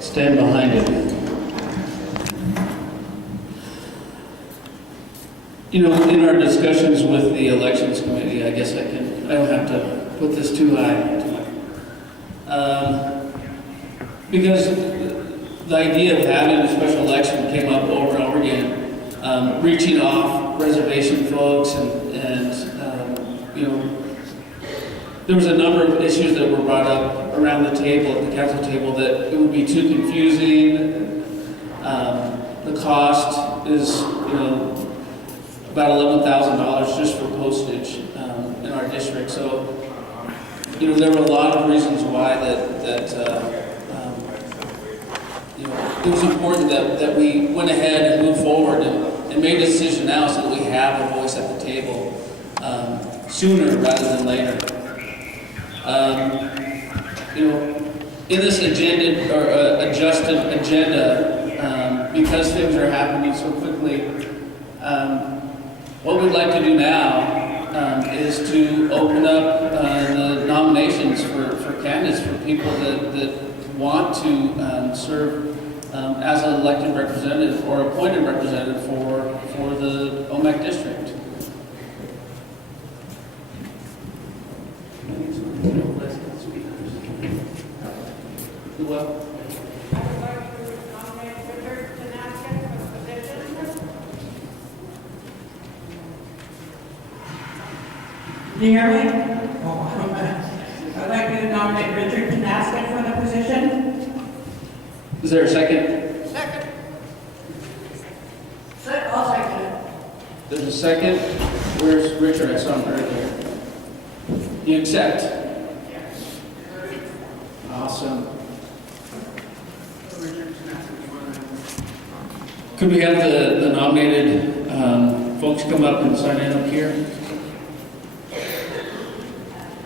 Stand behind it. You know, in our discussions with the elections committee, I guess I don't have to put this too high. Because the idea of having a special election came up over and over again, reaching off reservation folks and you know, there was a number of issues that were brought up around the table, at the council table, that it would be too confusing. The cost is, you know, about $11,000 just for postage in our district. So, you know, there were a lot of reasons why you know, it was important that we went ahead and moved forward and made a decision now so that we have a voice at the table sooner rather than later. You know, in this agenda or adjusted agenda, because things are happening so quickly, what we'd like to do now is to open up the nominations for candidates, for people that want to serve as an elected representative or appointed representative for the Omak district. Well, do you hear me? I'd like to nominate Richard Tanaskin for the position. Is there a second? Second. I'll second it. There's a second. Where's Richard? I saw him right there. You accept? Yes. Awesome. Could we have the nominated folks come up and sign in up here?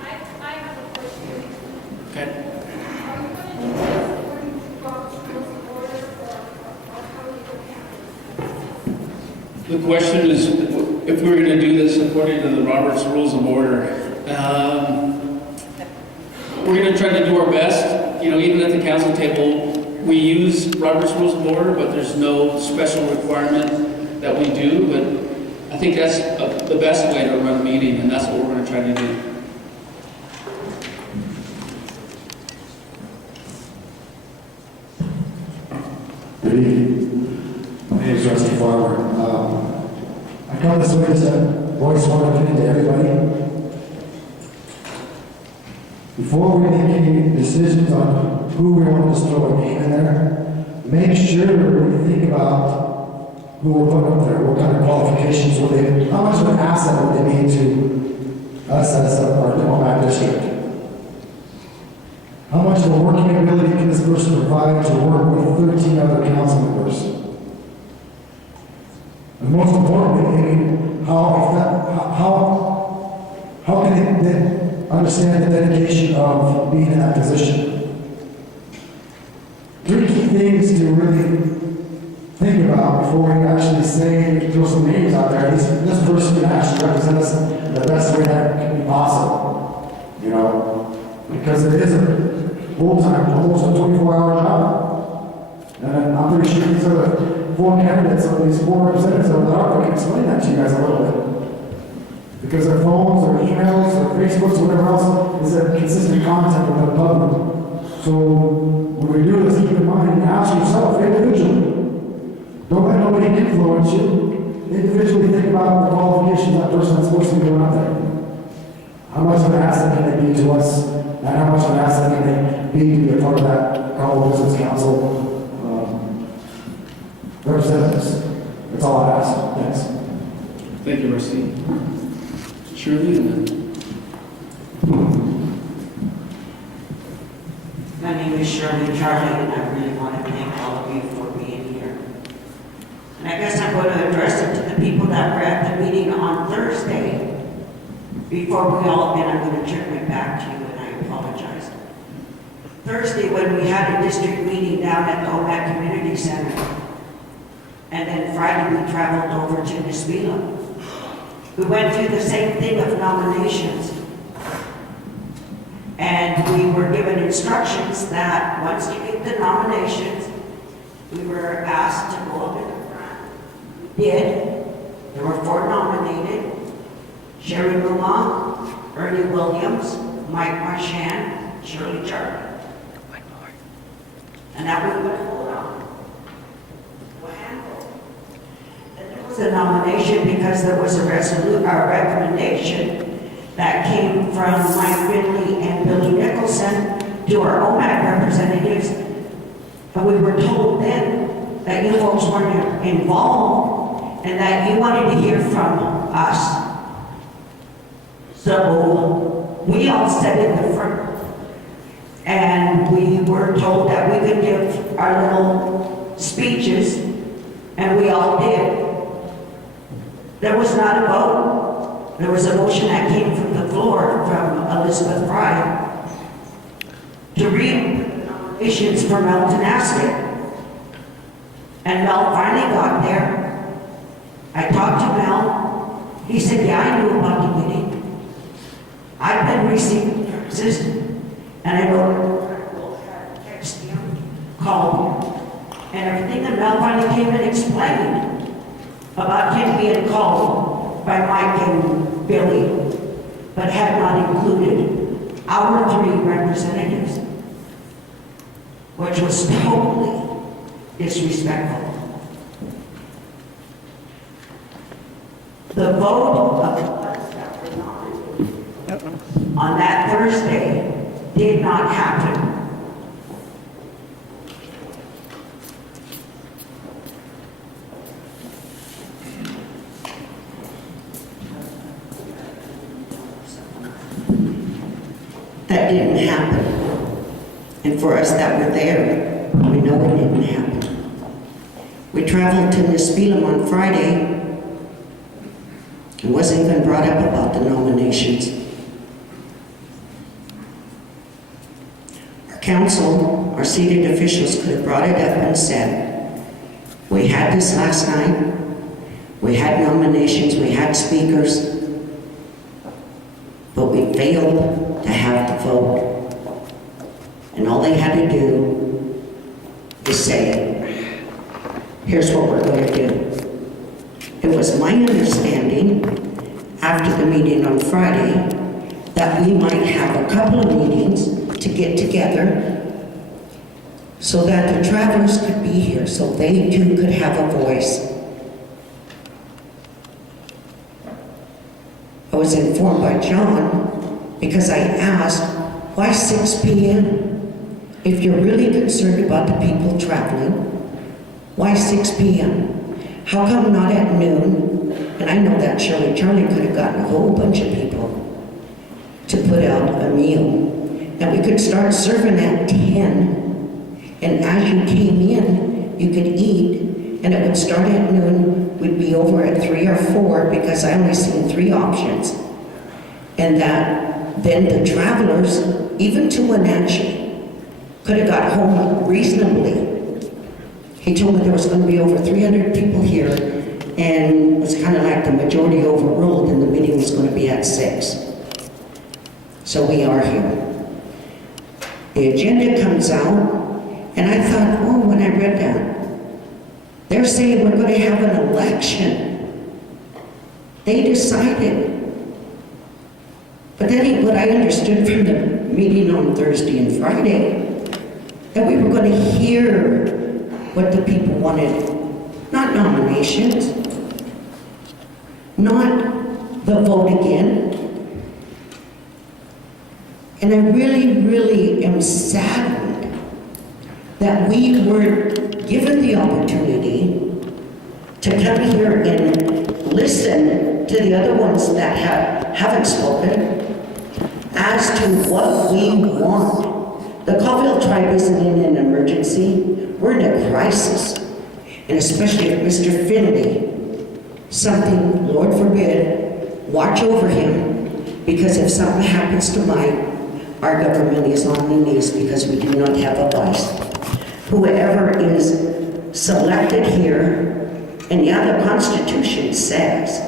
I have a question. Okay. The question is, if we're going to do this according to the Robert's Rules of Order, we're going to try to do our best. You know, even at the council table, we use Robert's Rules of Order, but there's no special requirement that we do. But I think that's the best way to run a meeting, and that's what we're going to try to do. Good evening. My name is Rusty Farmer. I come this way to voice one opinion to everybody. Before we make any decisions on who we want to throw a name in there, make sure we think about who we're putting up there, what kind of qualifications will they, how much of an asset would they mean to us as our Omak district? How much of a working ability can this person provide to work with 13 other council members? And most importantly, I mean, how can they understand the dedication of being in that position? Three key things to really think about before we actually say, throw some names out there. This person can actually represent us in the best way that can be possible. You know, because it is a full-time, almost a 24-hour job. And I'm pretty sure these are the four candidates or these four representatives that are going to explain that to you guys a little bit. Because their phones, their emails, their Facebooks, whatever else is a consistent contact with the public. So when we do this, keep in mind and ask yourself individually. Don't let nobody influence you. Individually think about the qualifications of that person that's supposed to be going out there. How much of an asset can they be to us? And how much of an asset can they be to be a part of that Colorado Business Council representatives? That's all I ask. Thanks. Thank you, Rusty. Shirley, and then My name is Shirley Charlie, and I really want to thank all of you for being here. And I guess I'm going to address it to the people that were at the meeting on Thursday. Before we all met, I'm going to turn it back to you, and I apologize. Thursday, when we had a district meeting down at the Omak Community Center, and then Friday we traveled over to Nisbila. We went through the same thing of nominations. And we were given instructions that once you get the nominations, we were asked to go up in the front. We did. There were 4 nominated. Sherry Omak, Ernie Williams, Mike Marchand, Shirley Charlie. And that we would hold on. To a handful. Then there was a nomination because there was a recommendation that came from Mike Finley and Billy Nicholson to our Omak representatives. And we were told then that you folks weren't involved and that you wanted to hear from us. So we all sat in the front and we were told that we could give our little speeches, and we all did. There was not a vote. There was a motion that came from the floor from Elizabeth Fry to read nominations for Mel Tenastic. And Mel finally got there. I talked to Mel. He said, yeah, I knew about the meeting. I've been receiving texts, and I wrote, text him, called him, and everything that Mel finally came and explained about him being called by Mike and Billy, but had not included our 3 representatives, which was totally disrespectful. The vote of the ones that were nominated on that Thursday did not happen. That didn't happen. And for us that were there, we know it didn't happen. We traveled to Nispelem on Friday. It wasn't even brought up about the nominations. Our council, our seated officials could have brought it up and said, we had this last night, we had nominations, we had speakers, but we failed to have the vote. And all they had to do is say, here's what we're going to do. It was my understanding after the meeting on Friday that we might have a couple of meetings to get together so that the travelers could be here, so they too could have a voice. I was informed by John because I asked, why 6 p.m.? If you're really concerned about the people traveling, why 6 p.m.? How come not at noon? And I know that Shirley Charlie could have gotten a whole bunch of people to put out a meal. And we could start serving at 10. And as you came in, you could eat. And it would start at noon. We'd be over at 3 or 4 because I only seen 3 options. And that then the travelers, even to Wenatchee, could have got home reasonably. He told me there was going to be over 300 people here, and it was kind of like the majority overruled, and the meeting was going to be at 6. So we are here. The agenda comes out, and I thought, oh, when I read that, they're saying we're going to have an election. They decided. But then what I understood from the meeting on Thursday and Friday, that we were going to hear what the people wanted, not nominations, not the vote again. And I really, really am saddened that we were given the opportunity to come here and listen to the other ones that haven't spoken as to what we want. The Colville tribe isn't in an emergency. We're in a crisis. And especially if Mr. Finley, something, Lord forbid, watch over him, because if something happens to Mike, our government is on the knees because we do not have a voice. Whoever is selected here, and yeah, the Constitution says,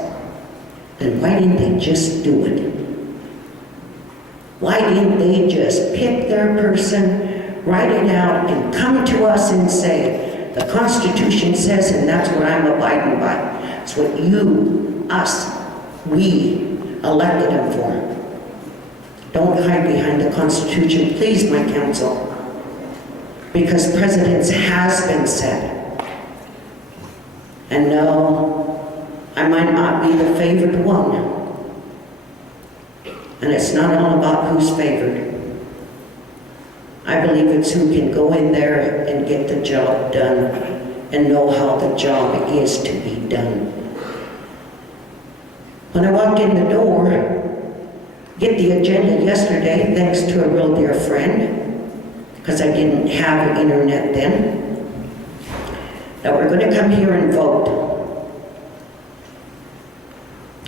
then why didn't they just do it? Why didn't they just pick their person, write it out, and come to us and say, the Constitution says, and that's what I'm abiding by. It's what you, us, we elected them for. Don't hide behind the Constitution, please, my council, because precedence has been set. And no, I might not be the favored one. And it's not all about who's favored. I believe it's who can go in there and get the job done and know how the job is to be done. When I walked in the door, get the agenda yesterday, thanks to a real dear friend, because I didn't have internet then, that we're going to come here and vote.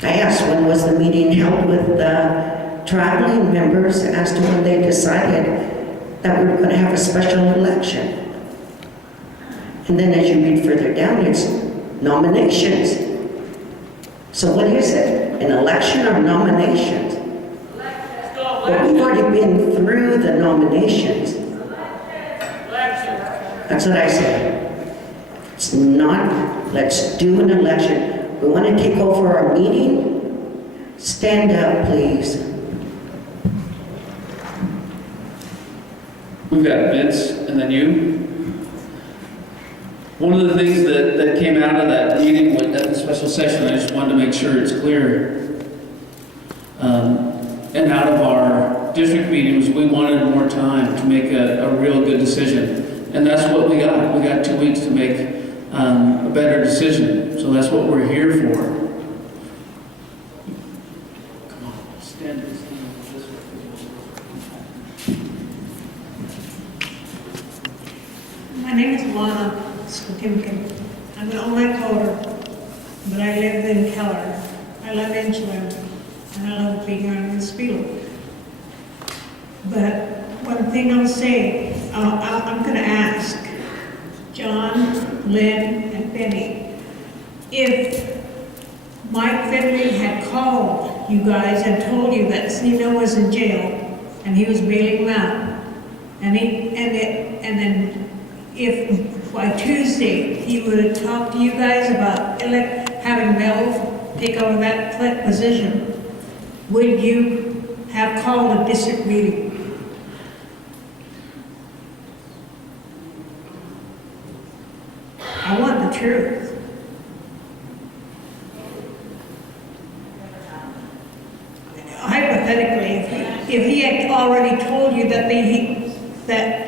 I asked when was the meeting held with the traveling members as to when they decided that we were going to have a special election. And then as you read further down, it's nominations. So what is it? An election or nominations? Well, we've already been through the nominations. That's what I said. It's not, let's do an election. We want to take over our meeting. Stand up, please. We've got Vince and then you. One of the things that came out of that meeting at the special session, I just wanted to make sure it's clear. And out of our district meetings, we wanted more time to make a real good decision. And that's what we got. We got 2 weeks to make a better decision. So that's what we're here for. Come on, stand this way. My name is Lana Skotimkin. I'm an Omak voter, but I live in Keller. I live in Chilem, and I love being on this field. But one thing I'll say, I'm going to ask John, Lynn, and Benny, if Mike Finley had called you guys and told you that Snino was in jail and he was bailing him out, and then if by Tuesday he would have talked to you guys about having Mel take over that position, would you have called a district meeting? I want the truth. Hypothetically, if he had already told you that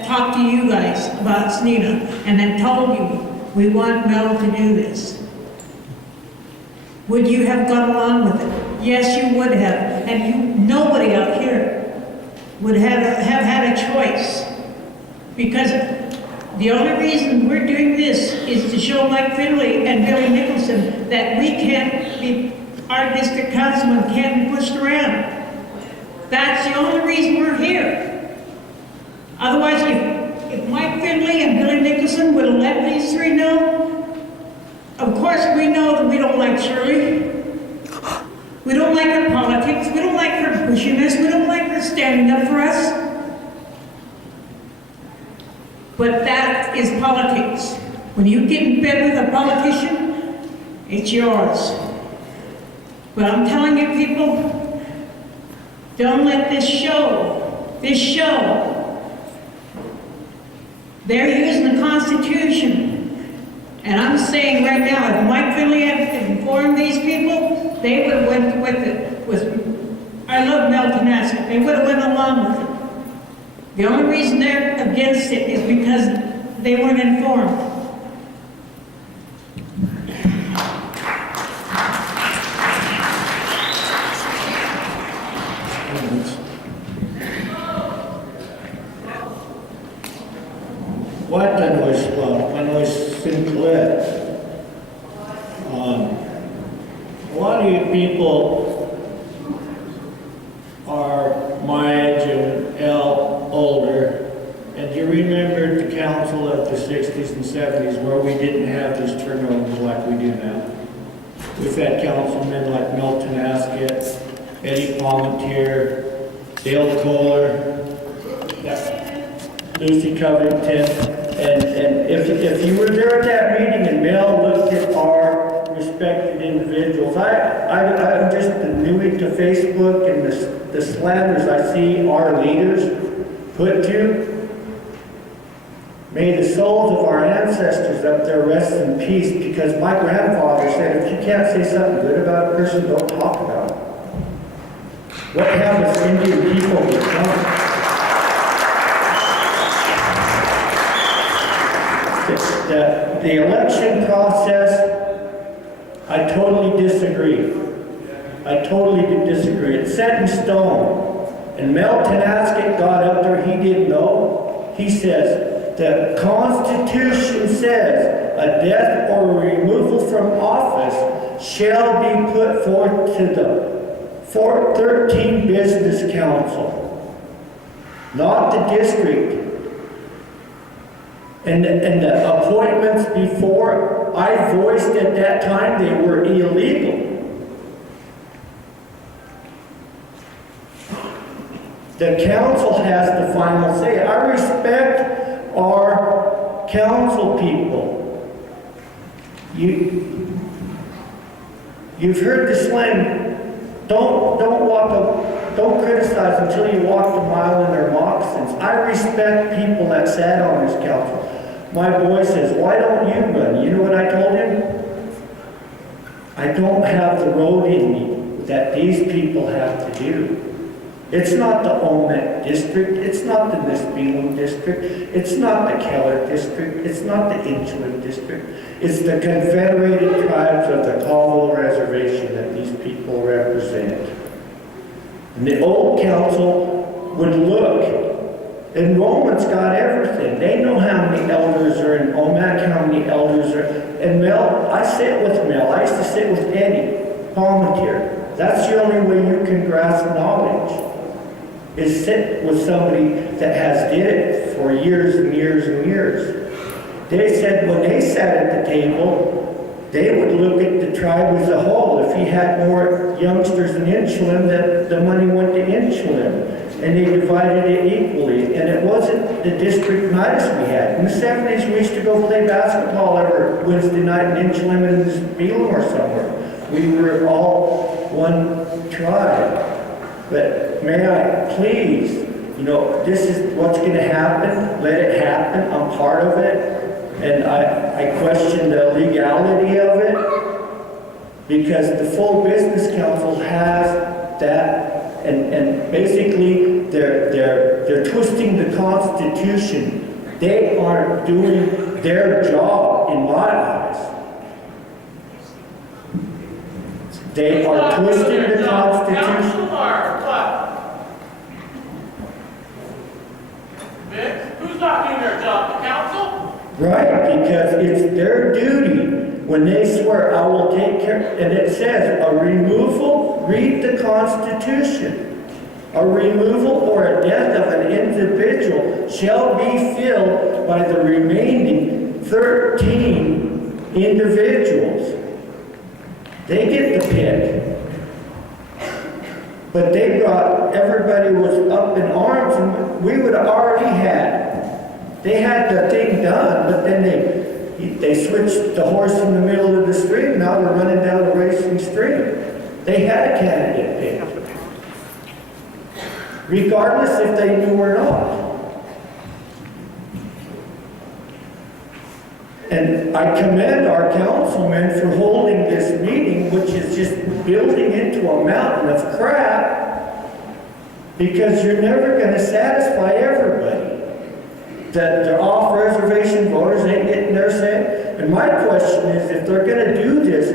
talked to you guys about Snina and then told you, we want Mel to do this, would you have gone along with it? Yes, you would have. And nobody out here would have had a choice. Because the only reason we're doing this is to show Mike Finley and Billy Nicholson that our district councilman can't be pushed around. That's the only reason we're here. Otherwise, if Mike Finley and Billy Nicholson would have let these three know, of course we know that we don't like Shirley. We don't like her politics. We don't like her pushiness. We don't like her standing up for us. But that is politics. When you get in bed with a politician, it's yours. But I'm telling you people, don't let this show, they're using the Constitution. And I'm saying right now, if Mike Finley had informed these people, they would have went with it. I love Mel Tanaska. They would have went along with it. The only reason they're against it is because they weren't informed. What when was Sinclair? A lot of you people are my age and older, and you remember the council of the 60s and 70s where we didn't have these turnovers like we do now. We've had councilmen like Milton Askett, Eddie Palmentier, Dale Kohler, Lucy Covington, and if you were there at that meeting and Mel looked at our respected individuals, I'm just new to Facebook and the slanders I see our leaders put to. May the souls of our ancestors up there rest in peace, because my grandfather said, if you can't say something good about a person, don't talk about it. What have us Indian people become? The election process, I totally disagree. I totally disagree. It's set in stone. And Mel Tenasket got up there, he didn't know. He says, the Constitution says a death or a removal from office shall be put forth to the 13 Business Council, not the district. And the appointments before, I voiced at that time they were illegal. The council has the final say. I respect our council people. You've heard the slang, don't criticize until you walk the mile in their moccasins. I respect people that sat on this council. My boy says, why don't you run? You know what I told him? I don't have the road in me that these people have to do. It's not the Omak district, it's not the Nisbelum district, it's not the Keller district, it's not the Inchwood district. It's the Confederated Tribes of the Caldwell Reservation that these people represent. And the old council would look. Enrollment's got everything. They know how many elders are in Omak, how many elders are. And Mel, I sit with Mel. I used to sit with Eddie Palmentier. That's the only way you can grasp knowledge, is sit with somebody that has did it for years and years and years. They said when they sat at the table, they would look at the tribe as a whole. If he had more youngsters in Inchlim, that the money went to Inchlim. And they divided it equally. And it wasn't the district nights we had. In the 70s, we used to go play basketball every Wednesday night in Inchlim and Nisbelum or somewhere. We were all one tribe. But may I please, this is what's going to happen. Let it happen. I'm part of it. And I question the legality of it, because the full business council has that. And basically, they're twisting the Constitution. They aren't doing their job, in my eyes. They are twisting the Constitution. Who's not doing their job? The council? Right, because it's their duty when they swear, I will take care, and it says a removal, read the Constitution, a removal or a death of an individual shall be filled by the remaining 13 individuals. They get the pick. But they brought, everybody was up in arms, and we would have already they had the thing done, but then they switched the horse in the middle of the stream. Now they're running down the racing stream. They had a candidate picked, regardless if they knew or not. And I commend our councilmen for holding this meeting, which is just building into a mountain of crap, because you're never going to satisfy everybody. The off-reservation voters ain't getting their say. And my question is, if they're going to do this,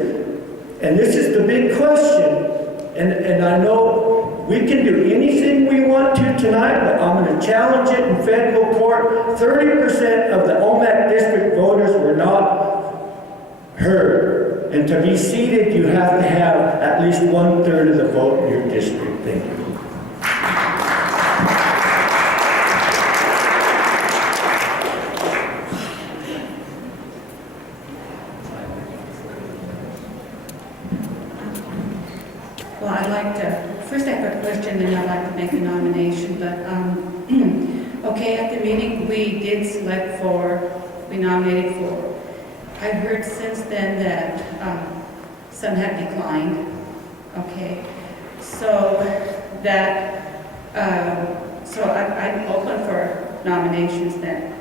and this is the big question, and I know we can do anything we want to tonight, but I'm going to challenge it in federal court. 30% of the Omak district voters were not heard. And to be seated, you have to have at least 1/3 of the vote in your district. Thank you. Well, I'd like to First I have a question and I'd like to make a nomination, but, okay, at the meeting, we did select we nominated four. I heard since then that some have declined, okay? So I'm open for nominations then.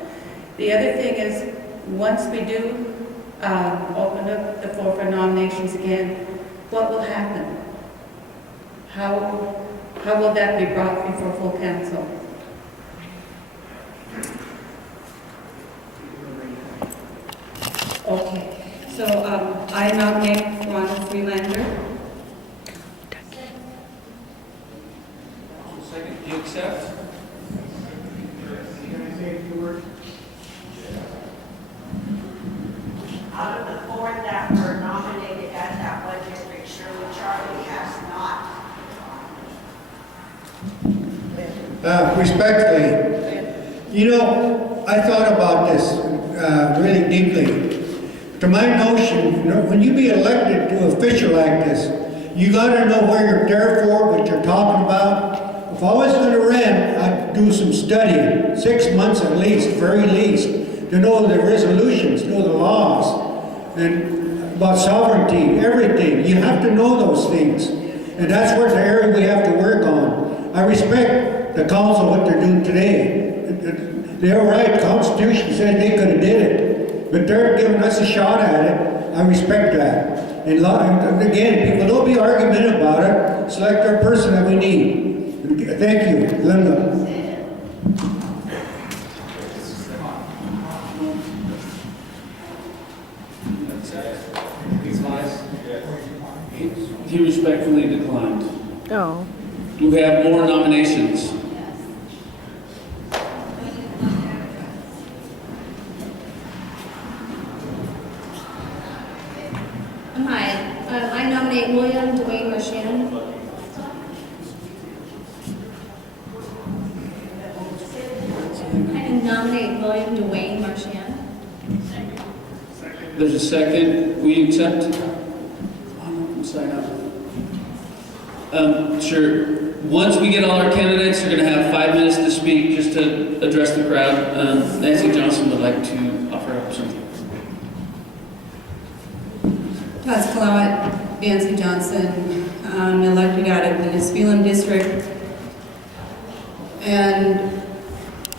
The other thing is, once we do open up the floor for nominations again, what will happen? How will that be brought before full council? Okay, so I nominate Ronald Freelander. Second, do you accept? Out of the four that were nominated at that one district, Shirley Charlie has not. Respectfully, you know, I thought about this really deeply. To my notion, when you be elected to official like this, you gotta know where you're there for, what you're talking about. If I was gonna run, I'd do some studying, 6 months at least, very least, to know the resolutions, know the laws, and about sovereignty, everything. You have to know those things. And that's where the area we have to work on. I respect the council, what they're doing today. They're right, the Constitution said they could have did it. But they're giving us a shot at it. I respect that. And again, people don't be arguing about it. Select our person that we need. Thank you, Linda. He respectfully declined. Oh. Do we have more nominations? Hi, I nominate William Dwayne Marchand. I nominate William Dwayne Marchand. There's a second. Will you accept? Sign up. Sure. Once we get all our candidates, we're going to have 5 minutes to speak just to address the crowd. Nancy Johnson would like to offer up something. Pascalawat, Nancy Johnson, elected out of the Nisfilam district. And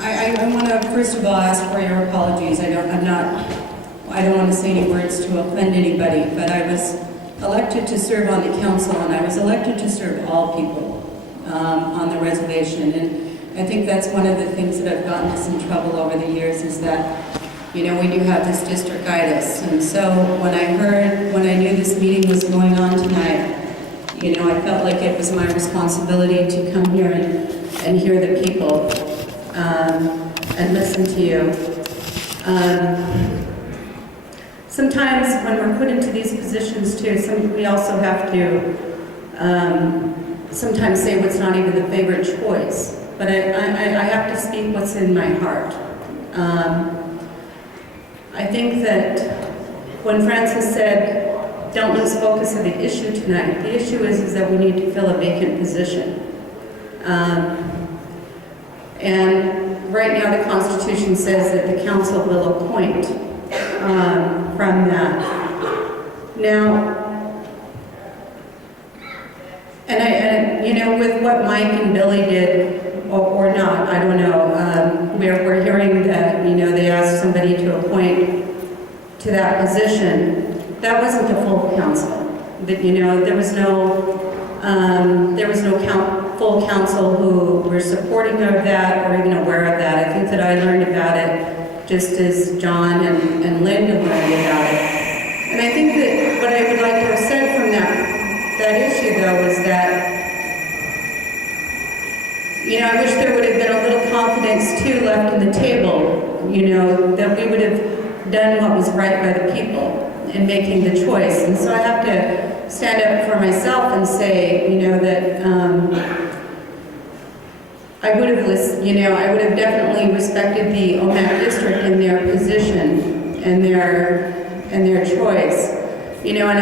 I want to first of all ask for your apologies. I don't want to say any words to offend anybody, but I was elected to serve on the council, and I was elected to serve all people on the reservation. And I think that's one of the things that have gotten us in trouble over the years is that, you know, we do have this districtitis. And so when I knew this meeting was going on tonight, you know, I felt like it was my responsibility to come here and hear the people and listen to you. Sometimes when we're put into these positions too, we also have to sometimes say what's not even the favorite choice. But I have to speak what's in my heart. I think that when Francis said, don't lose focus of the issue tonight, the issue is that we need to fill a vacant position. And right now the Constitution says that the council will appoint from that. Now, and you know, with what Mike and Billy did, or not, I don't know, we're hearing that, you know, they asked somebody to appoint to that position. That wasn't the full council. But, you know, there was no full council who were supporting of that or even aware of that. I think that I learned about it just as John and Linda learned about it. And I think that what I would like to have said from that issue, though, was that, you know, I wish there would have been a little confidence, too, left in the table, you know, that we would have done what was right by the people in making the choice. And so I have to stand up for myself and say, you know, that I would have definitely respected the Omak district in their position and their choice. You know, and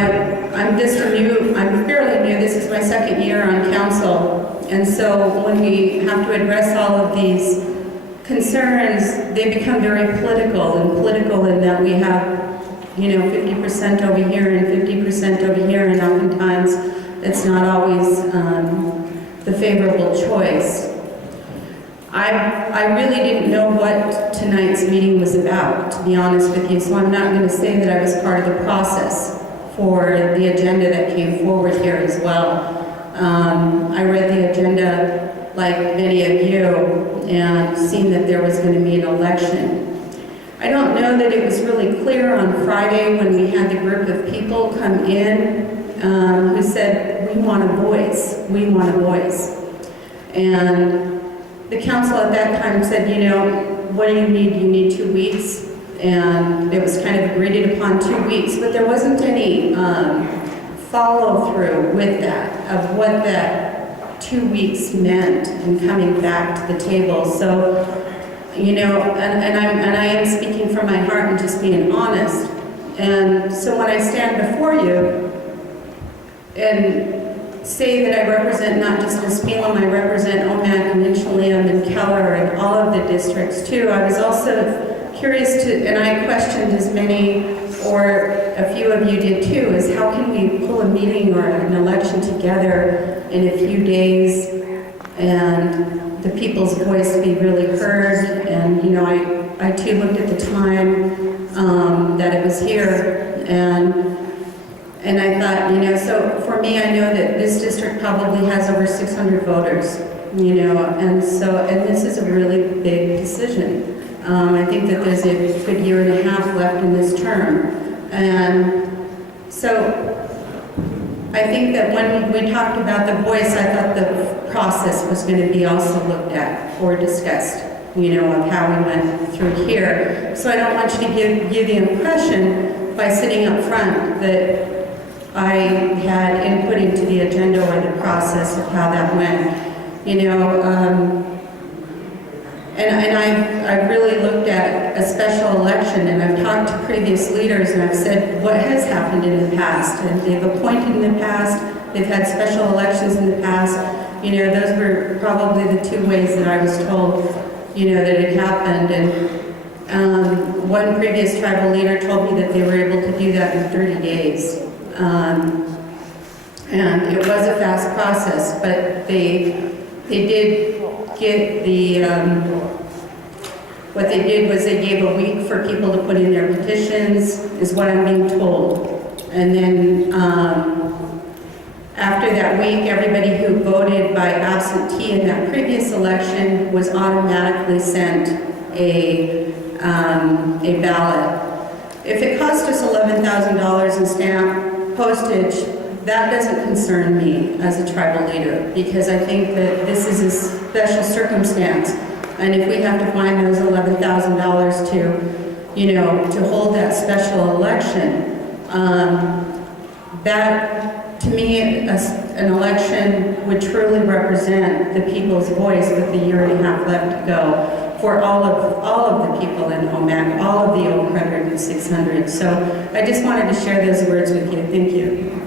I'm fairly new, this is my second year on council, and so when we have to address all of these concerns, they become very political in that we have, you know, 50% over here and 50% over here, and oftentimes it's not always the favorable choice. I really didn't know what tonight's meeting was about, to be honest with you, so I'm not going to say that I was part of the process for the agenda that came forward here as well. I read the agenda like many of you and seen that there was going to be an election. I don't know that it was really clear on Friday when we had the group of people come in who said, we want a voice, we want a voice. And the council at that time said, you know, what do you need? You need 2 weeks. And it was kind of agreed upon 2 weeks, but there wasn't any follow through with that, of what that 2 weeks meant in coming back to the table. So, you know, and I am speaking from my heart and just being honest. And so when I stand before you and say that I represent not just Nisqually, I represent Omak and Inchelium and Keller and all of the districts too. I was also curious to, and I questioned as many, or a few of you did too, is how can we pull a meeting or an election together in a few days and the people's voice be really heard. And you know, I too looked at the time that it was here, and I thought, you know, so for me, I know that this district probably has over 600 voters, you know, and this is a really big decision. I think that there's a good year and a half left in this term. And so I think that when we talked about the voice, I thought the process was going to be also looked at or discussed, you know, of how we went through here. So I don't want you to give you the impression by sitting up front that I had input into the agenda or the process of how that went, you know. And I've really looked at a special election, and I've talked to previous leaders, and I've said what has happened in the past, and they've appointed in the past, they've had special elections in the past. You know, those were probably the 2 ways that I was told, you know, that it happened. And one previous tribal leader told me that they were able to do that in 30 days. And it was a fast process, but they did get the, what they did was they gave a week for people to put in their petitions, is what I'm being told. And then after that week, everybody who voted by absentee in that previous election was automatically sent a ballot. If it cost us $11,000 in stamp postage, that doesn't concern me as a tribal leader, because I think that this is a special circumstance. And if we have to find those $11,000 to, you know, to hold that special election, that, to me, an election would truly represent the people's voice with the year and a half left to go for all of the people in Omak, all of the over 100 and 600. So I just wanted to share those words with you. Thank you.